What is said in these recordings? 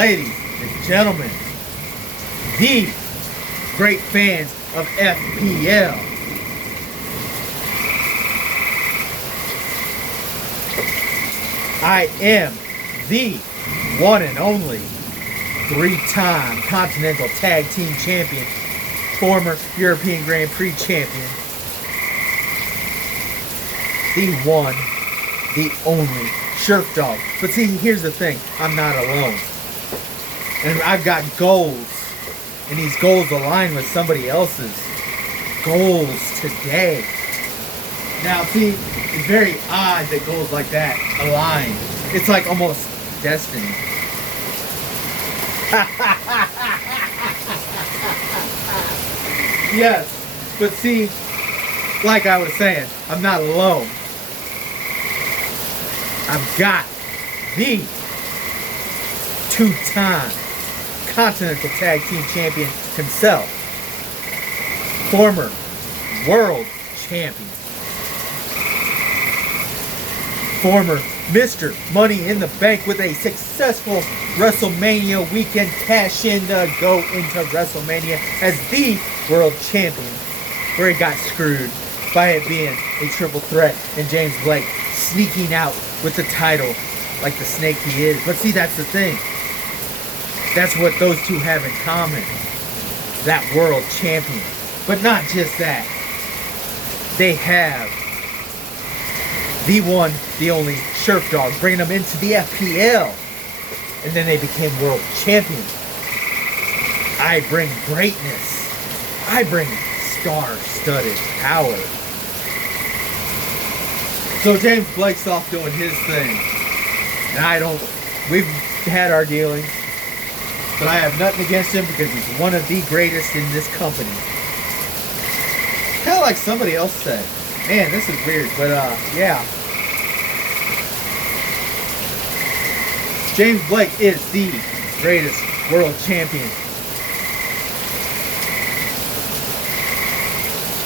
ladies and gentlemen, the great fans of FPL, I am the one and only three-time Continental Tag Team Champion, former European Grand Prix Champion, the one, the only Sherffdogg. But see, here's the thing, I'm not alone. And I've got goals, and these goals align with somebody else's goals today. Now see, it's very odd that goals like that align. It's like almost destiny. Yes, but see, like I was saying, I'm not alone. I've got the two-time Continental Tag Team Champion himself, former World Champion, former Mr. Money in the Bank with a successful WrestleMania weekend cash-in to go into WrestleMania as the World Champion, where he got screwed by it being a triple threat and James Blake sneaking out with the title like the snake he is. But see, that's the thing. That's what those two have in common. That World Champion. But not just that. They have the one, the only Sherffdogg, bringing them into the FPL. And then they became World Champions. I bring greatness. I bring star-studded power. So James Blake's off doing his thing. And we've had our dealings. But I have nothing against him because he's one of the greatest in this company. Kind of like somebody else said. Man, this is weird, but yeah. James Blake is the greatest world champion.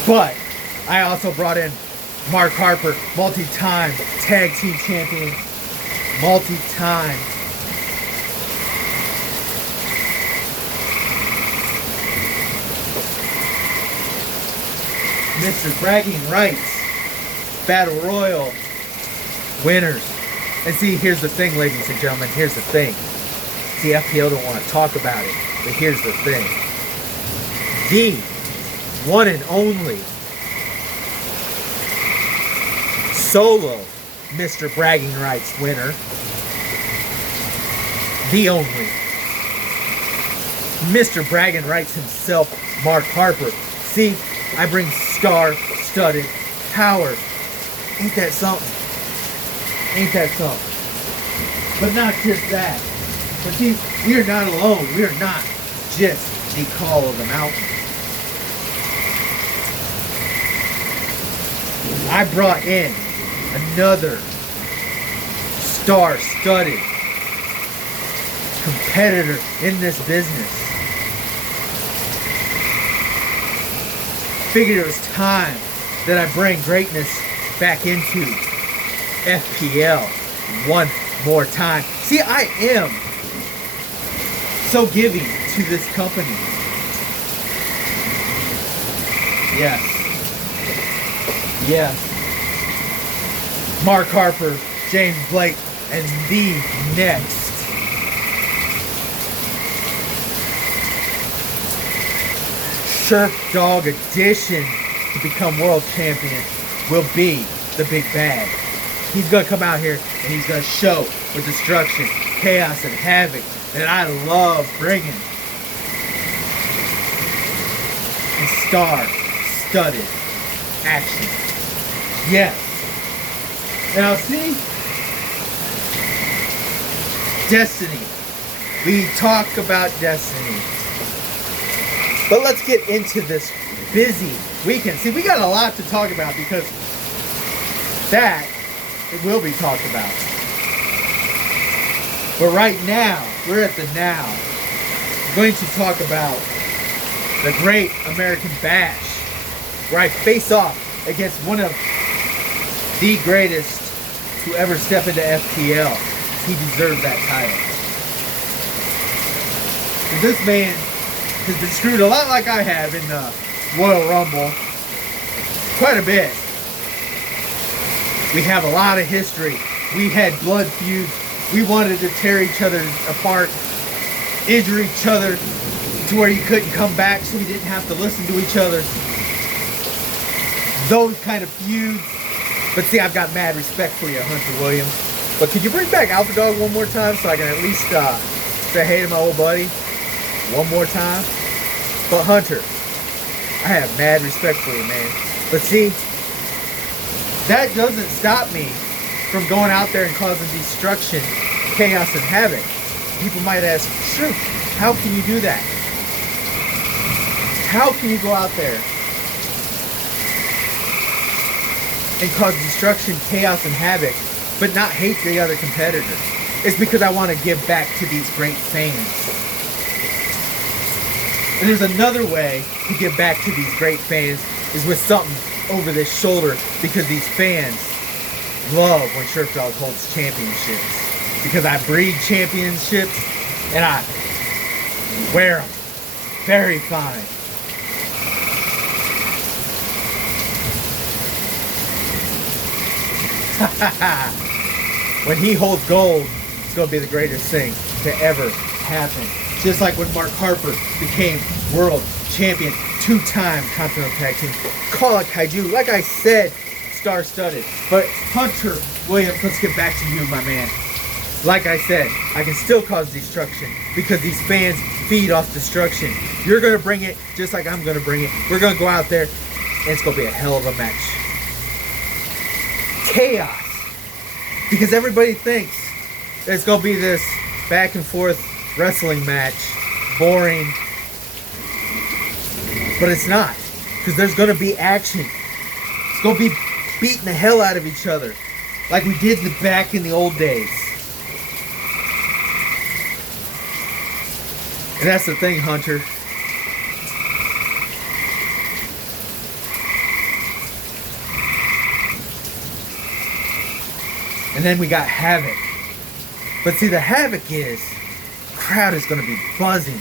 But I also brought in Mark Harper, multi-time tag team champion, multi-time Mr. Bragging Rights Battle Royal winners. And see, here's the thing, ladies and gentlemen, here's the thing. See, FPL don't want to talk about it, but here's the thing. The one and only solo Mr. Bragging Rights winner, the only Mr. Bragging Rights himself, Mark Harper. See, I bring star-studded power. Ain't that something? Ain't that something? But not just that. But see, we are not alone. We are not just the call of the mountain. I brought in another star-studded competitor in this business. Figured it was time that I bring greatness back into FPL one more time. See, I am so giving to this company. Yes. Yes. Mark Harper, James Blake, and the next Sherffdogg edition to become world champion will be the big bad. He's going to come out here and he's going to show with destruction, chaos, and havoc that I love bringing. And star-studded action. Yes. Now see, destiny. We talk about destiny. But let's get into this busy weekend. See, we got a lot to talk about because that it will be talked about. But right now, we're at the now. I'm going to talk about the Great American Bash, where I face off against one of the greatest to ever step into FPL. He deserves that title. And this man has been screwed a lot like I have in the Royal Rumble. Quite a bit. We have a lot of history. We had blood feuds. We wanted to tear each other apart, injure each other to where you couldn't come back so we didn't have to listen to each other. Those kind of feuds. But see, I've got mad respect for you, Hunter Williams. But could you bring back Alpha Dog one more time so I can at least say hey to my old buddy one more time? But Hunter, I have mad respect for you, man. But see, that doesn't stop me from going out there and causing destruction, chaos, and havoc. People might ask, sure, how can you do that? How can you go out there and cause destruction, chaos, and havoc, but not hate the other competitor? It's because I want to give back to these great fans. And there's another way to give back to these great fans is with something over this shoulder, because these fans love when Sherffdogg holds championships. Because I breed championships and I wear them very fine. When he holds gold, it's going to be the greatest thing to ever happen. Just like when Mark Harper became world champion, 2-time Continental Tag Team. Call it Kaiju. Like I said, star-studded. But Hunter Williams, let's get back to you, my man. Like I said, I can still cause destruction because these fans feed off destruction. You're going to bring it just like I'm going to bring it. We're going to go out there, and it's going to be a hell of a match. Chaos. Because everybody thinks that it's going to be this back and forth wrestling match. Boring. But it's not. Because there's going to be action. It's going to be beating the hell out of each other. Like we did back in the old days. And that's the thing, Hunter. And then we got Havoc. But see, the Havoc is, the crowd is going to be buzzing.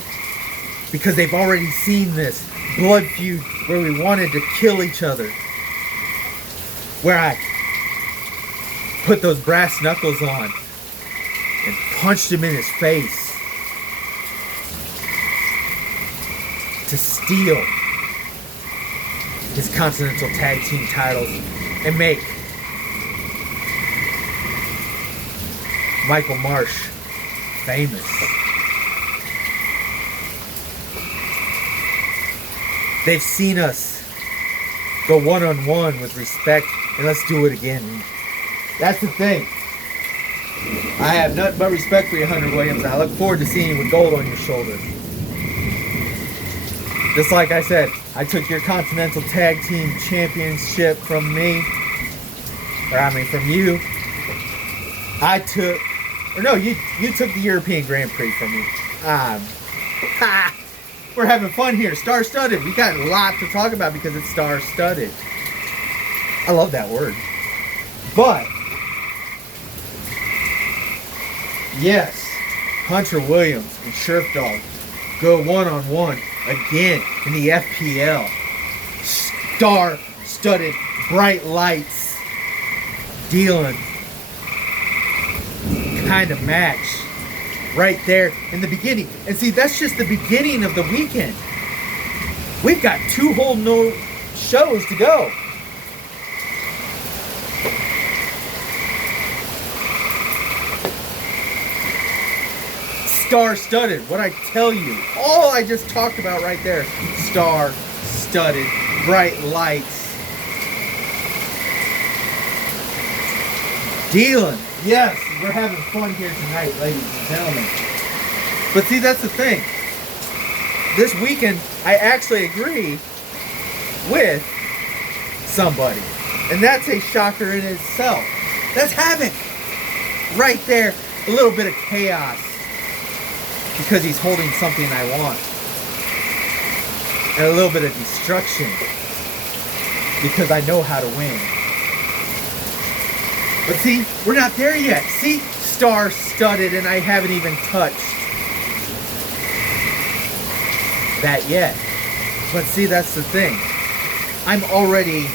Because they've already seen this blood feud where we wanted to kill each other. Where I put those brass knuckles on and punched him in his face to steal his Continental Tag Team titles and make Michael Marsh famous. They've seen us go one-on-one with respect, and let's do it again. That's the thing. I have nothing but respect for you, Hunter Williams. I look forward to seeing you with gold on your shoulder. Just like I said, I took your Continental Tag Team Championship from me. From you. You took the European Grand Prix from me. We're having fun here. Star-studded. We got a lot to talk about because it's star-studded. I love that word. But, yes, Hunter Williams and Sherffdogg go one-on-one again in the FPL. Star-studded, bright lights, dealing kind of match right there in the beginning. And see, that's just the beginning of the weekend. We've got 2 whole shows to go. Star-studded. What I tell you, all I just talked about right there. Star-studded, bright lights, dealing. Yes, we're having fun here tonight, ladies and gentlemen. But see, that's the thing. This weekend, I actually agree with somebody. And that's a shocker in itself. That's Havoc. Right there. A little bit of chaos. Because he's holding something I want. And a little bit of destruction. Because I know how to win. But see, we're not there yet. See, star-studded, and I haven't even touched that yet. But see, that's the thing. I'm already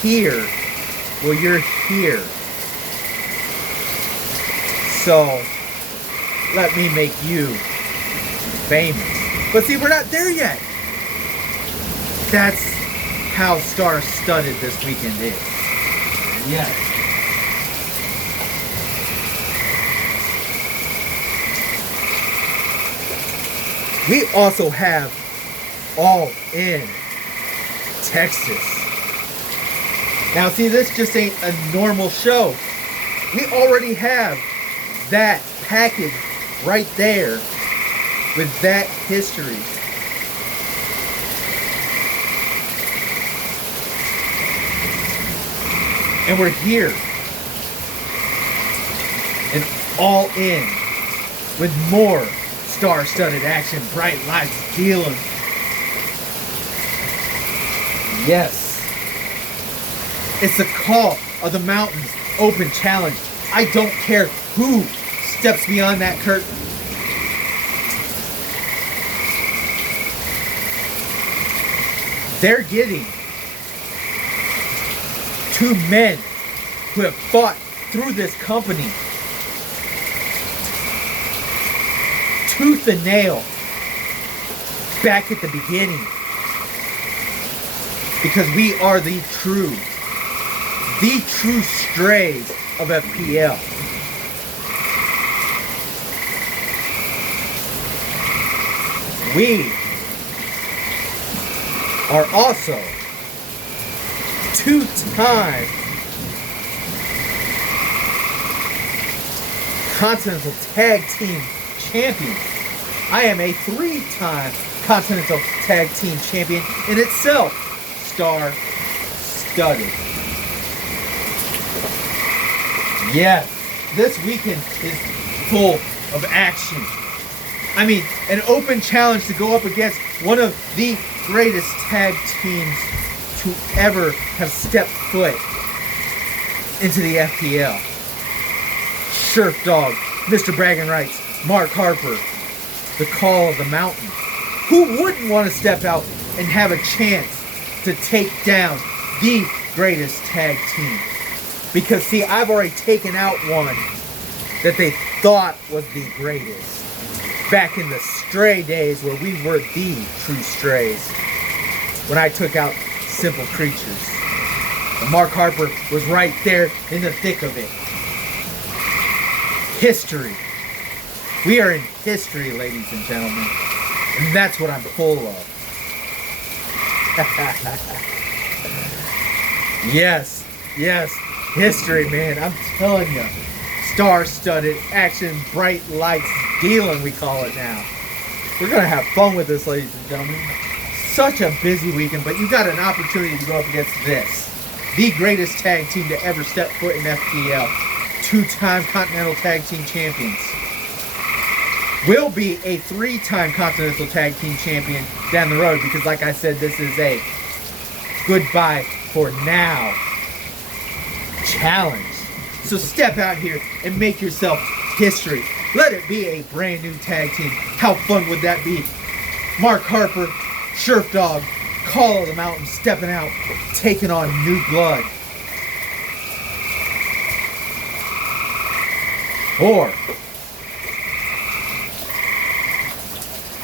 here. Well, you're here. So, let me make you famous. But see, we're not there yet. That's how star-studded this weekend is. Yes. We also have All In Texas. Now see, this just ain't a normal show. We already have that package right there with that history. And we're here. And all in with more star-studded action, bright lights, dealing. Yes. It's the Call of the Mountains Open Challenge. I don't care who steps beyond that curtain. They're getting two men who have fought through this company tooth and nail back at the beginning, because we are the true strays of FPL. We are also two-time Continental Tag Team Champion. I am a three-time Continental Tag Team Champion in itself. Star-studded. Yes, this weekend is full of action. I mean, an open challenge to go up against one of the greatest tag teams to ever have stepped foot into the FPL. Sherffdoggggggg, Mr. Bragging Rights, Mark Harper, the Call of the Mountain. Who wouldn't want to step out and have a chance to take down the greatest tag team? Because see, I've already taken out one that they thought was the greatest. Back in the stray days where we were the true strays. When I took out Simple Creatures. And Mark Harper was right there in the thick of it. History. We are in history, ladies and gentlemen. And that's what I'm full of. Yes, history, man. I'm telling you. Star-studded action, bright lights, dealing, we call it now. We're going to have fun with this, ladies and gentlemen. Such a busy weekend, but you got an opportunity to go up against this. The greatest tag team to ever step foot in FPL. Two-time Continental Tag Team Champions. Will be a three-time Continental Tag Team Champion down the road, because like I said, this is a goodbye for now challenge. So step out here and make yourself history. Let it be a brand new tag team. How fun would that be? Mark Harper, Sherffdoggggg, Call of the Mountain stepping out, taking on new blood. Or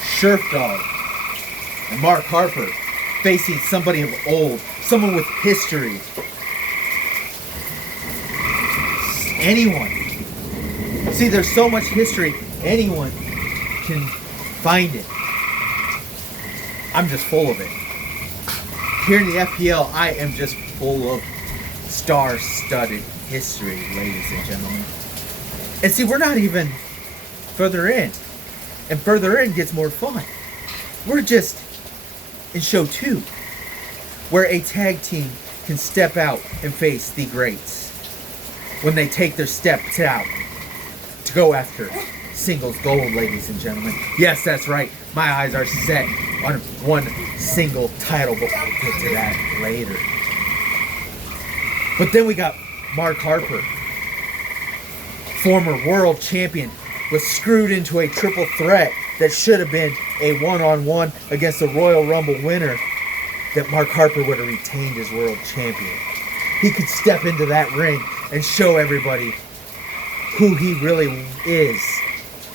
Sherffdoggggg and Mark Harper facing somebody of old, someone with history. Anyone. See, there's so much history, anyone can find it. I'm just full of it. Here in the FPL, I am just full of star-studded history, ladies and gentlemen. And see, we're not even further in. And further in gets more fun. We're just in show 2, where a tag team can step out and face the greats. When they take their steps out to go after singles gold, ladies and gentlemen. Yes, that's right. My eyes are set on one single title, but we'll get to that later. But then we got Mark Harper, former world champion, was screwed into a triple threat that should have been a one-on-one against the Royal Rumble winner, that Mark Harper would have retained as world champion. He could step into that ring and show everybody who he really is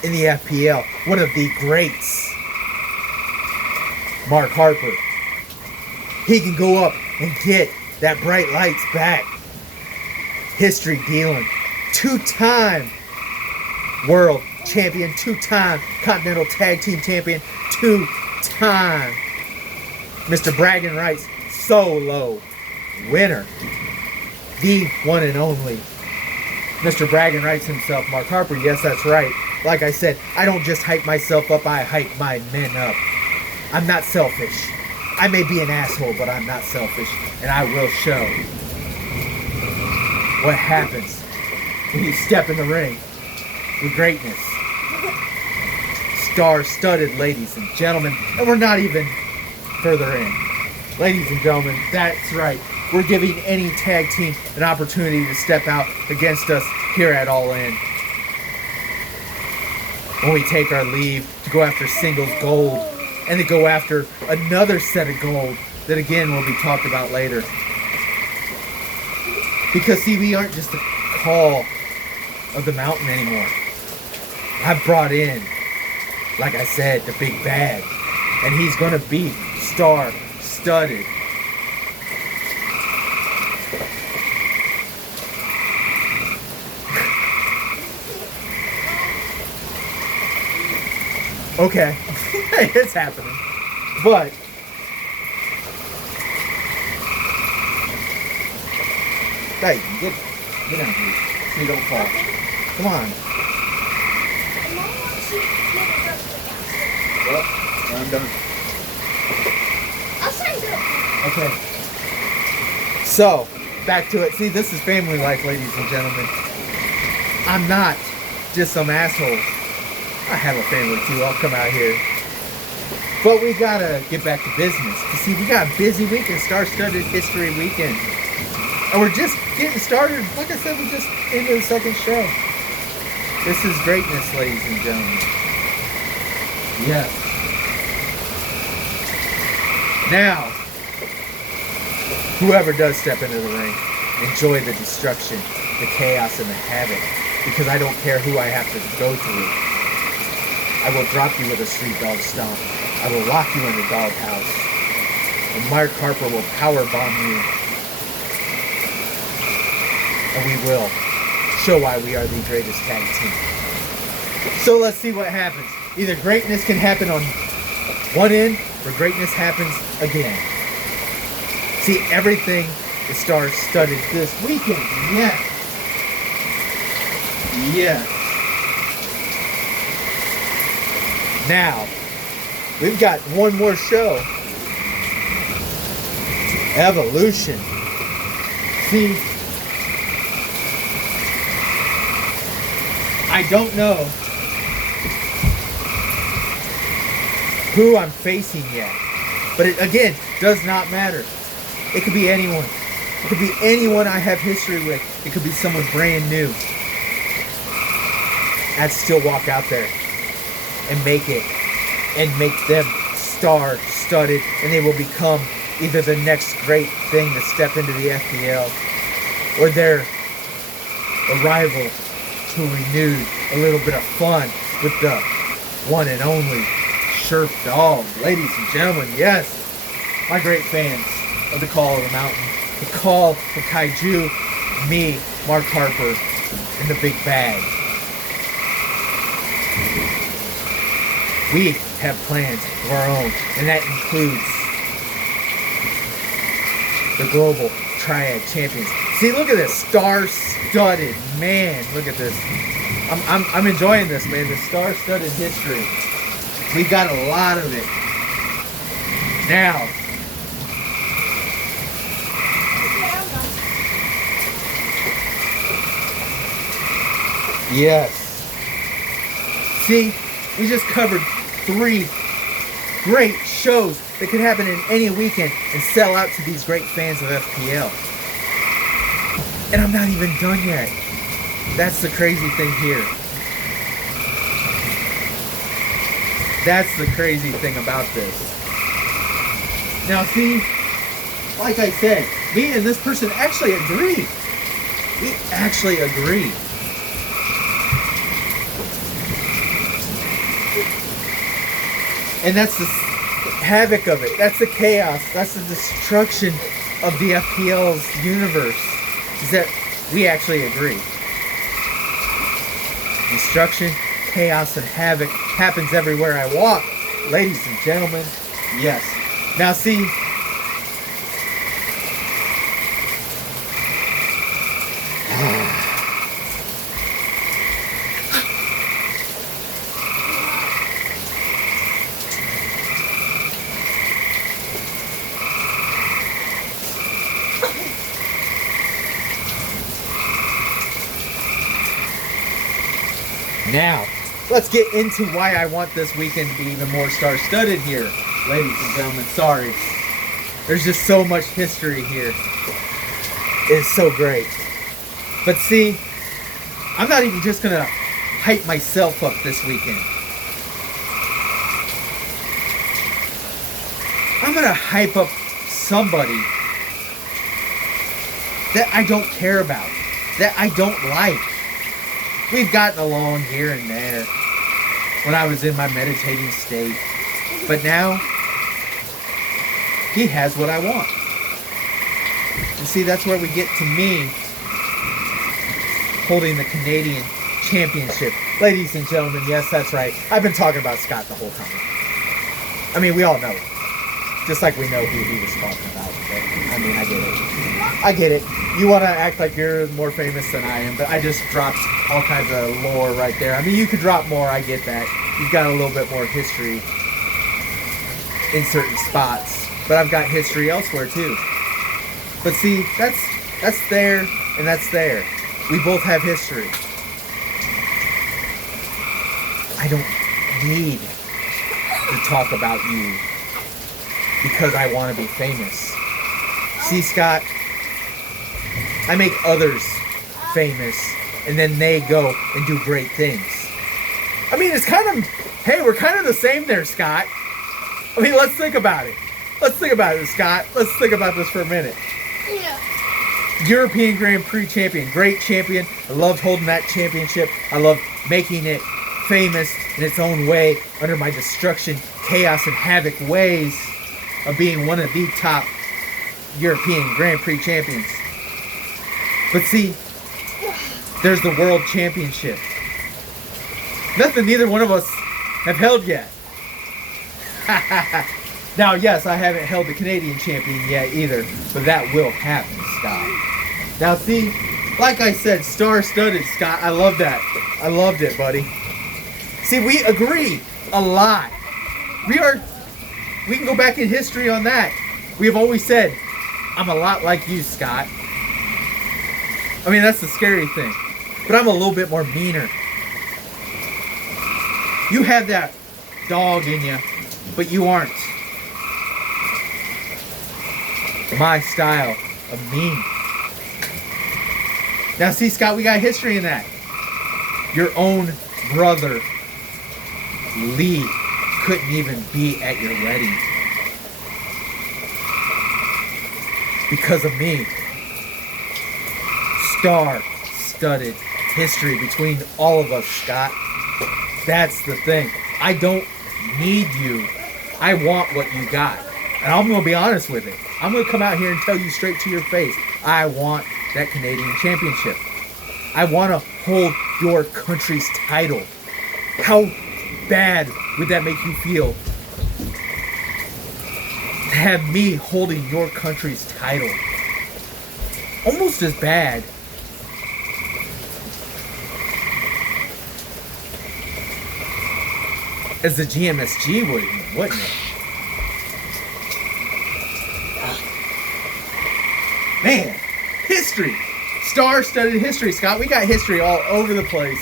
in the FPL. One of the greats. Mark Harper. He can go up and get that bright lights back. History dealing. Two-time world champion. Two-time Continental Tag Team champion. Two-time Mr. Bragging Rights solo winner. The one and only Mr. Bragging Rights himself, Mark Harper. Yes, that's right. Like I said, I don't just hype myself up, I hype my men up. I'm not selfish. I may be an asshole, but I'm not selfish. And I will show what happens when you step in the ring with greatness. Star-studded, ladies and gentlemen. And we're not even further in. Ladies and gentlemen, that's right. We're giving any tag team an opportunity to step out against us here at All In. When we take our leave to go after singles gold and to go after another set of gold that again will be talked about later. Because see, we aren't just the call of the mountain anymore. I've brought in, like I said, the big bag. And he's going to be star-studded. Okay, it's happening. But hey, get down here so you don't fall. Come on. Well, I'm done. I'll sign it. Okay. So, back to it. See, this is family life, ladies and gentlemen. I'm not just some asshole. I have a family too. I'll come out here. But we gotta get back to business. You see, we got a busy weekend, star-studded history weekend. And we're just getting started. Like I said, we're just into the second show. This is greatness, ladies and gentlemen. Yes. Now, whoever does step into the ring, enjoy the destruction, the chaos, and the havoc. Because I don't care who I have to go through. I will drop you with a street dog stomp. I will lock you in a doghouse. And Mark Harper will powerbomb you. And we will show why we are the greatest tag team. So let's see what happens. Either greatness can happen on one end, or greatness happens again. See, everything is star-studded this weekend. Yes. Yes. Now, we've got one more show. Evolution. See, I don't know who I'm facing yet. But it, again, does not matter. It could be anyone. It could be anyone I have history with. It could be someone brand new. I'd still walk out there and make it, and make them star-studded, and they will become either the next great thing to step into the FPL, or their arrival to renew a little bit of fun with the one and only Sherffdoggggggg. Ladies and gentlemen, yes, my great fans of the Call of the Mountain, the Call of Kaiju, me, Mark Harper, and the Big Bag. We have plans of our own, and that includes the Global Triad Champions. See, look at this, star-studded, man. Look at this. I'm enjoying this, man. The star-studded history. We got a lot of it. Now, yes. See, we just covered 3 great shows that could happen in any weekend and sell out to these great fans of FPL. And I'm not even done yet. That's the crazy thing here. That's the crazy thing about this. Now see, like I said, me and this person actually agree. We actually agree. And that's the havoc of it. That's the chaos. That's the destruction of the FPL's universe. Is that we actually agree. Destruction, chaos, and havoc happens everywhere I walk. Ladies and gentlemen, yes. Now see, now, let's get into why I want this weekend to be even more star-studded here. Ladies and gentlemen, sorry. There's just so much history here. It's so great. But see, I'm not even just going to hype myself up this weekend. I'm going to hype up somebody that I don't care about, that I don't like. We've gotten along here and there when I was in my meditating state. But now, he has what I want. And see, that's where we get to me holding the Canadian Championship. Ladies and gentlemen, yes, that's right. I've been talking about Scott the whole time. I mean, we all know it. Just like we know who he was talking about. But, I mean, I get it. I get it. You want to act like you're more famous than I am, but I just dropped all kinds of lore right there. I mean, you could drop more, I get that. You've got a little bit more history in certain spots, but I've got history elsewhere too. But see, that's there and that's there. We both have history. I don't need to talk about you because I want to be famous. See, Scott, I make others famous, and then they go and do great things. I mean, it's kind of, hey, we're kind of the same there, Scott. I mean, let's think about it. Let's think about it, Scott. Let's think about this for a minute. Yeah. European Grand Prix champion, great champion. I loved holding that championship. I loved making it famous in its own way under my destruction, chaos, and havoc ways of being one of the top European Grand Prix champions. But see, there's the World Championship. Nothing neither one of us have held yet. Now, yes, I haven't held the Canadian champion yet either, but that will happen, Scott. Now, see, like I said, star-studded, Scott. I love that. I loved it, buddy. See, we agree a lot. We can go back in history on that. We have always said, I'm a lot like you, Scott. I mean, that's the scary thing. But I'm a little bit more meaner. You have that dog in you, but you aren't my style of mean. Now, see, Scott, we got history in that. Your own brother, Lee, couldn't even be at your wedding because of me. Star-studded history between all of us, Scott. That's the thing. I don't need you. I want what you got. And I'm going to be honest with it. I'm going to come out here and tell you straight to your face. I want that Canadian Championship. I want to hold your country's title. How bad would that make you feel? To have me holding your country's title. Almost as bad as the GMSG wouldn't it? Man, history. Star-studded history, Scott. We got history all over the place.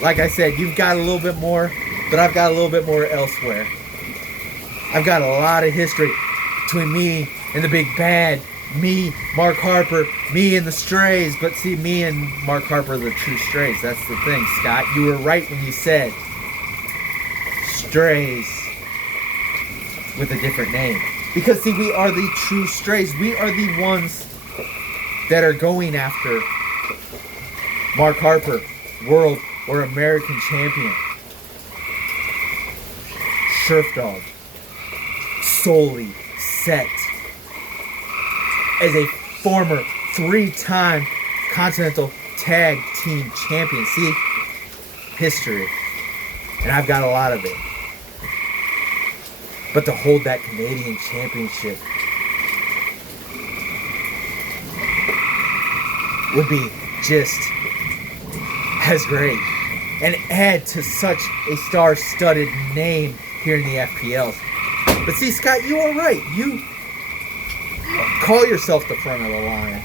Like I said, you've got a little bit more, but I've got a little bit more elsewhere. I've got a lot of history between me and the big bad, me, Mark Harper, me and the Strays. But see, me and Mark Harper are the true Strays. That's the thing, Scott. You were right when you said strays with a different name. Because see, we are the true strays. We are the ones that are going after Mark Harper, world or American champion. Sherffdogg, solely set as a former 3-time Continental Tag Team Champion. See, history. And I've got a lot of it. But to hold that Canadian Championship would be just as great. And add to such a star-studded name here in the FPL. But see, Scott, you are right. You call yourself the front of the line.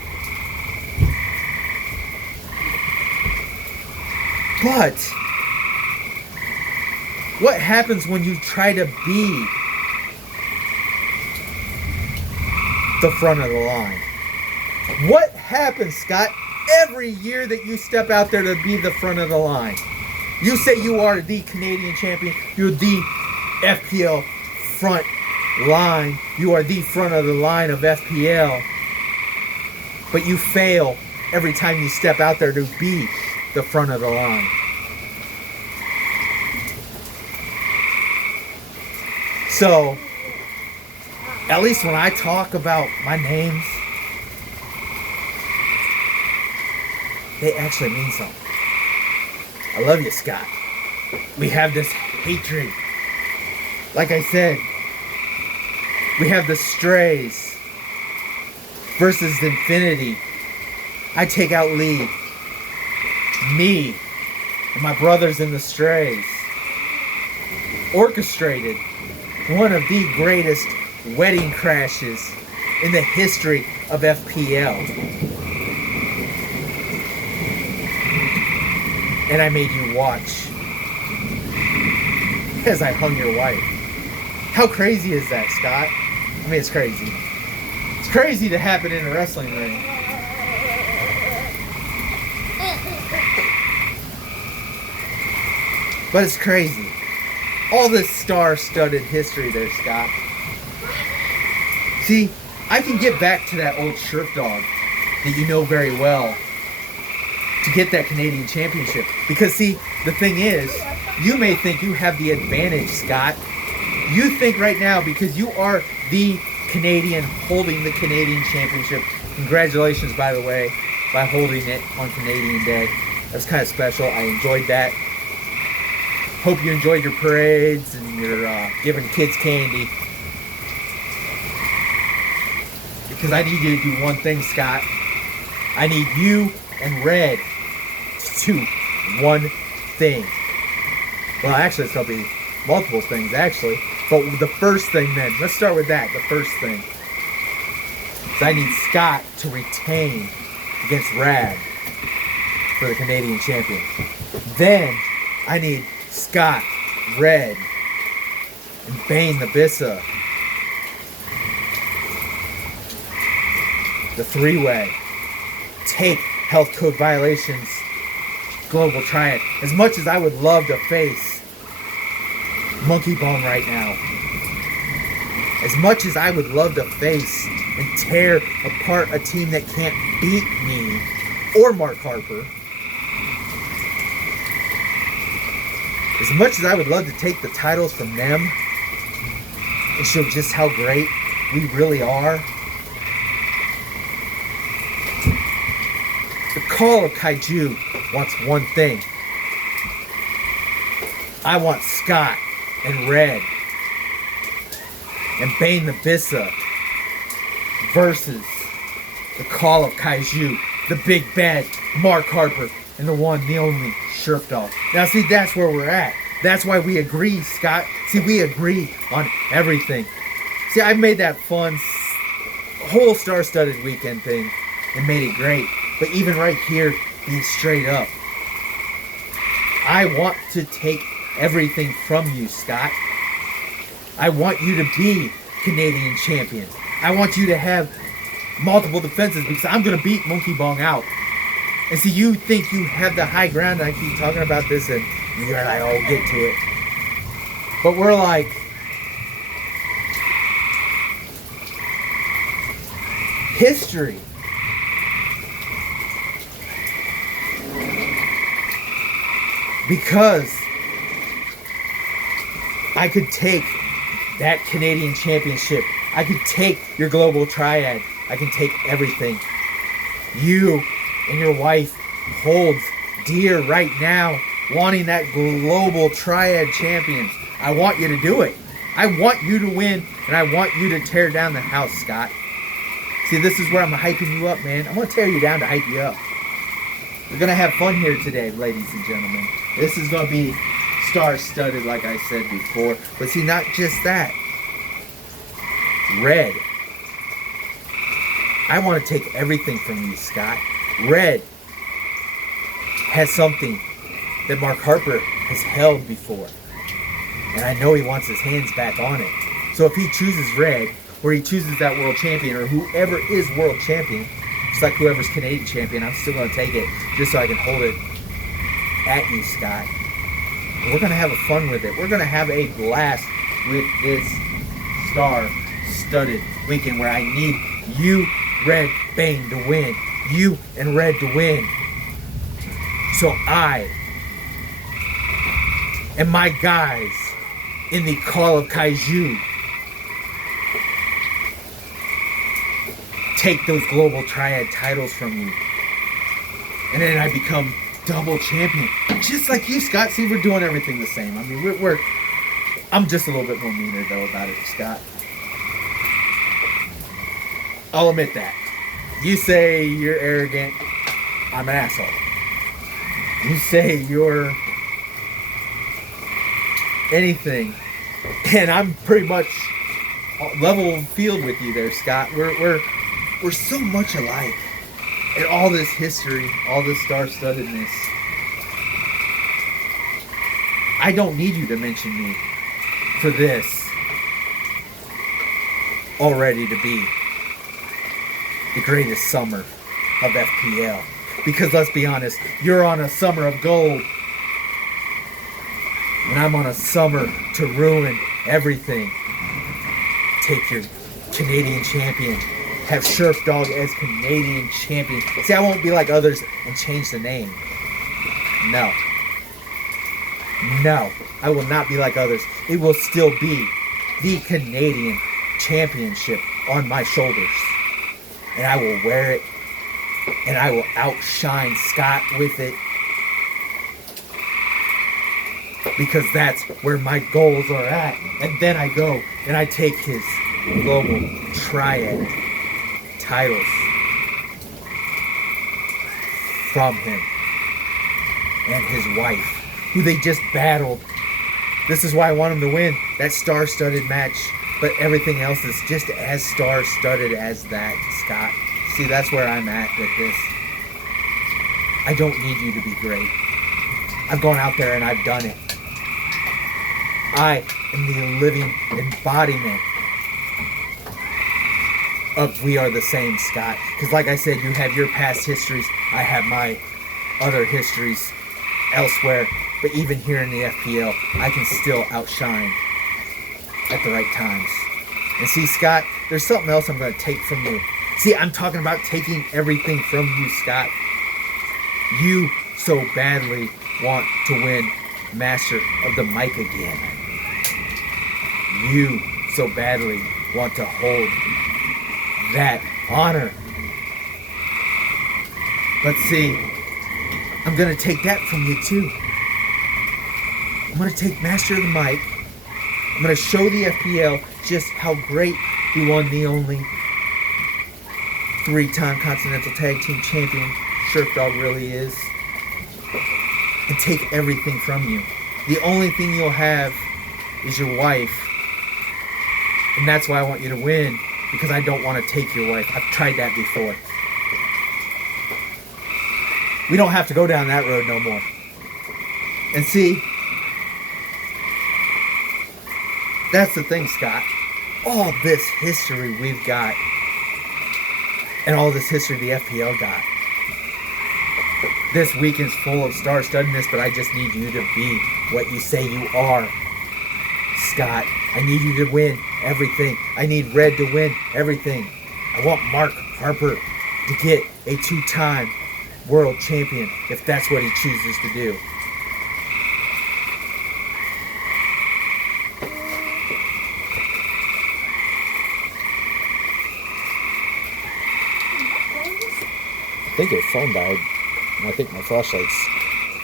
But what happens when you try to be the front of the line? What happens, Scott, every year that you step out there to be the front of the line? You say you are the Canadian champion. You're the FPL front line. You are the front of the line of FPL. But you fail every time you step out there to be the front of the line. So, at least when I talk about my names, they actually mean something. I love you, Scott. We have this hatred. Like I said, we have the strays versus infinity. I take out lead. Me and my brothers in the strays orchestrated one of the greatest wedding crashes in the history of FPL. And I made you watch as I hung your wife. How crazy is that, Scott? I mean, it's crazy. It's crazy to happen in a wrestling ring. But it's crazy. All this star-studded history there, Scott. See, I can get back to that old Sherffdogg that you know very well to get that Canadian Championship. Because, see, the thing is, you may think you have the advantage, Scott. You think right now, because you are the Canadian holding the Canadian Championship. Congratulations, by the way, by holding it on Canadian Day. That's kind of special. I enjoyed that. Hope you enjoyed your parades and your giving kids candy. Because I need you to do one thing, Scott. I need you and Red to do one thing. Well, actually, it's going to be multiple things, actually. But the first thing, then, let's start with that. The first thing is I need Scott to retain against Rad for the Canadian champion. Then I need Scott, Red, and Bane the Bissa. The three-way. Take health code violations. Global Triumph. As much as I would love to face Monkey Bone right now. As much as I would love to face and tear apart a team that can't beat me or Mark Harper. As much as I would love to take the titles from them and show just how great we really are. The Call of Kaiju wants one thing. I want Scott and Red and Bane the Bissa versus the Call of Kaiju, the big bad Mark Harper, and the one, the only Sherffdogg. Now see, that's where we're at. That's why we agree, Scott. See, we agree on everything. See, I made that fun whole star-studded weekend thing and made it great. But even right here, being straight up, I want to take everything from you, Scott. I want you to be Canadian champion. I want you to have multiple defenses because I'm going to beat Monkey Bong out. And see, you think you have the high ground, and I keep talking about this, and you're like, oh, get to it. But we're like, history. Because I could take that Canadian championship. I could take your global triad. I can take everything you and your wife holds dear right now, wanting that global triad champions. I want you to do it. I want you to win, and I want you to tear down the house, Scott. See, this is where I'm hyping you up, man. I'm going to tear you down to hype you up. We're going to have fun here today, ladies and gentlemen. This is going to be star-studded, like I said before. But see, not just that. Red. I want to take everything from you, Scott. Red has something that Mark Harper has held before. And I know he wants his hands back on it. So if he chooses red, or he chooses that world champion, or whoever is world champion, just like whoever's Canadian champion, I'm still going to take it just so I can hold it at you, Scott. And we're going to have a fun with it. We're going to have a blast with this star-studded weekend where I need you, Red Bane, to win. You and Red to win. So I and my guys in the Call of Kaiju take those global triad titles from you. And then I become double champion. Just like you, Scott. See, we're doing everything the same. I mean, I'm just a little bit more meaner, though, about it, Scott. I'll admit that. You say you're arrogant, I'm an asshole. You say you're anything, and I'm pretty much level field with you there, Scott. We're so much alike. And all this history, all this star-studdedness. I don't need you to mention me for this already to be the greatest summer of FPL. Because let's be honest, you're on a summer of gold. And I'm on a summer to ruin everything. Take your Canadian champion. Have Sherffdogg as Canadian champion. See, I won't be like others and change the name. No. No. I will not be like others. It will still be the Canadian championship on my shoulders. And I will wear it. And I will outshine Scott with it. Because that's where my goals are at. And then I go and I take his global triad titles from him and his wife, who they just battled. This is why I want him to win that star-studded match, but everything else is just as star-studded as that, Scott. See, that's where I'm at with this. I don't need you to be great. I've gone out there and I've done it. I am the living embodiment of we are the same, Scott. Because like I said, you have your past histories. I have my other histories elsewhere. But even here in the FPL, I can still outshine at the right times. And see, Scott, there's something else I'm going to take from you. See, I'm talking about taking everything from you, Scott. You so badly want to win Master of the Mic again. You so badly want to hold that honor. But see, I'm going to take that from you too. I'm going to take Master of the Mic. I'm going to show the FPL just how great the one, the only 3-time Continental Tag Team Champion Sherffdogg really is. And take everything from you. The only thing you'll have is your wife. And that's why I want you to win. Because I don't want to take your wife. I've tried that before. We don't have to go down that road no more. And see, that's the thing, Scott. All this history we've got, and all this history the FPL got. This weekend's full of star-studdedness, but I just need you to be what you say you are. Scott, I need you to win everything. I need Red to win everything. I want Mark Harper to get a 2-time world champion if that's what he chooses to do. I think your phone died. I think my flashlight's...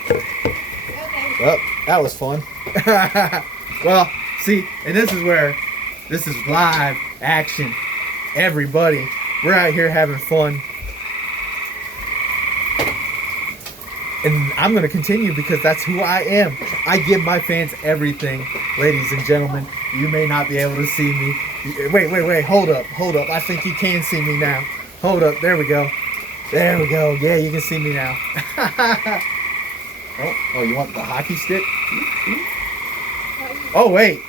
Okay. Well, that was fun. Well, see, and this is live action. Everybody, we're out here having fun. And I'm going to continue because that's who I am. I give my fans everything, ladies and gentlemen. You may not be able to see me. Wait. Hold up. I think you can see me now. Hold up. There we go. Yeah, you can see me now. Oh, you want the hockey stick? Oh, wait.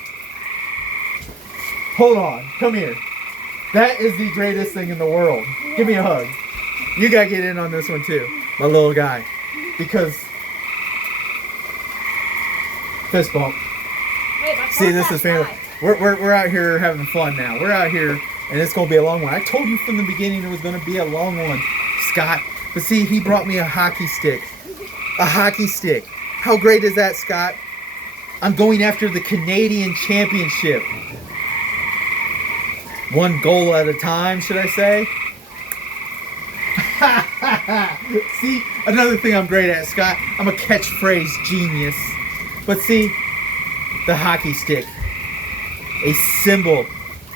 Hold on. Come here. That is the greatest thing in the world. Give me a hug. You got to get in on this one, too. My little guy. Because... Fist bump. Wait, my See, this phone is family. died. We're out here having fun now. We're out here, and it's going to be a long one. I told you from the beginning it was going to be a long one, Scott. But see, he brought me a hockey stick. A hockey stick. How great is that, Scott? I'm going after the Canadian Championship. One goal at a time, should I say? See, another thing I'm great at, Scott. I'm a catchphrase genius. But see, the hockey stick. A symbol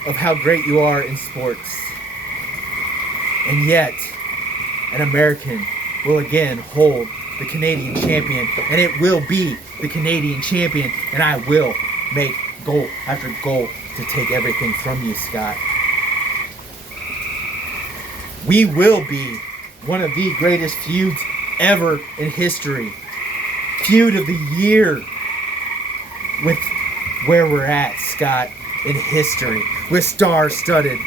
of how great you are in sports. And yet, an American will again hold the Canadian champion, and it will be the Canadian champion, and I will make goal after goal to take everything from you, Scott. We will be one of the greatest feuds ever in history. Feud of the year with where we're at, Scott, in history. With star-studded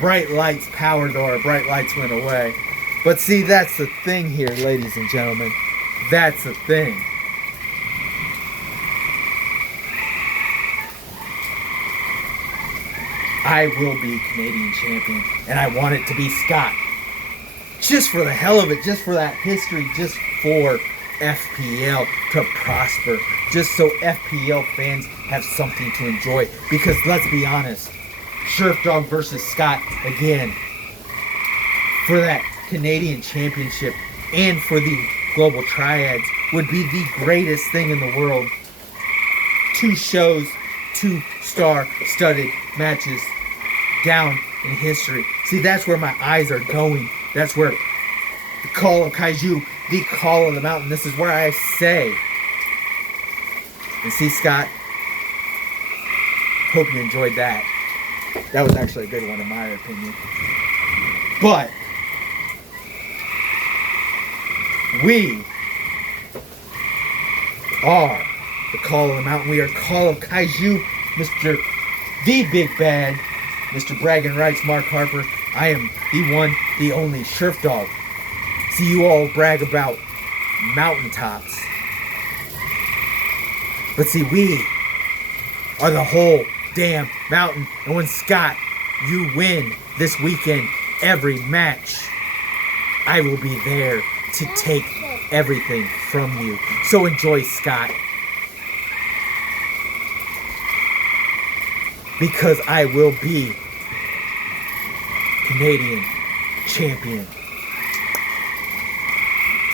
bright lights powered though our bright lights went away. But see, that's the thing here, ladies and gentlemen. That's the thing. I will be Canadian champion, and I want it to be Scott. Just for the hell of it, just for that history, just for FPL to prosper, just so FPL fans have something to enjoy. Because let's be honest, Sherffdogg versus Scott again for that Canadian championship and for the global triads would be the greatest thing in the world. 2 shows, 2 star-studded matches down in history. See, that's where my eyes are going. That's where the call of Kaiju, the call of the mountain, this is where I say. And see, Scott, hope you enjoyed that. That was actually a good one in my opinion. But we are the call of the mountain. We are call of Kaiju, Mr. The Big Bad, Mr. Bragging Rights, Mark Harper. I am the one, the only Sherffdogg. See, you all brag about mountaintops. But see, we are the whole damn mountain. And when Scott, you win this weekend, every match, I will be there to take everything from you. So enjoy, Scott. Because I will be Canadian champion.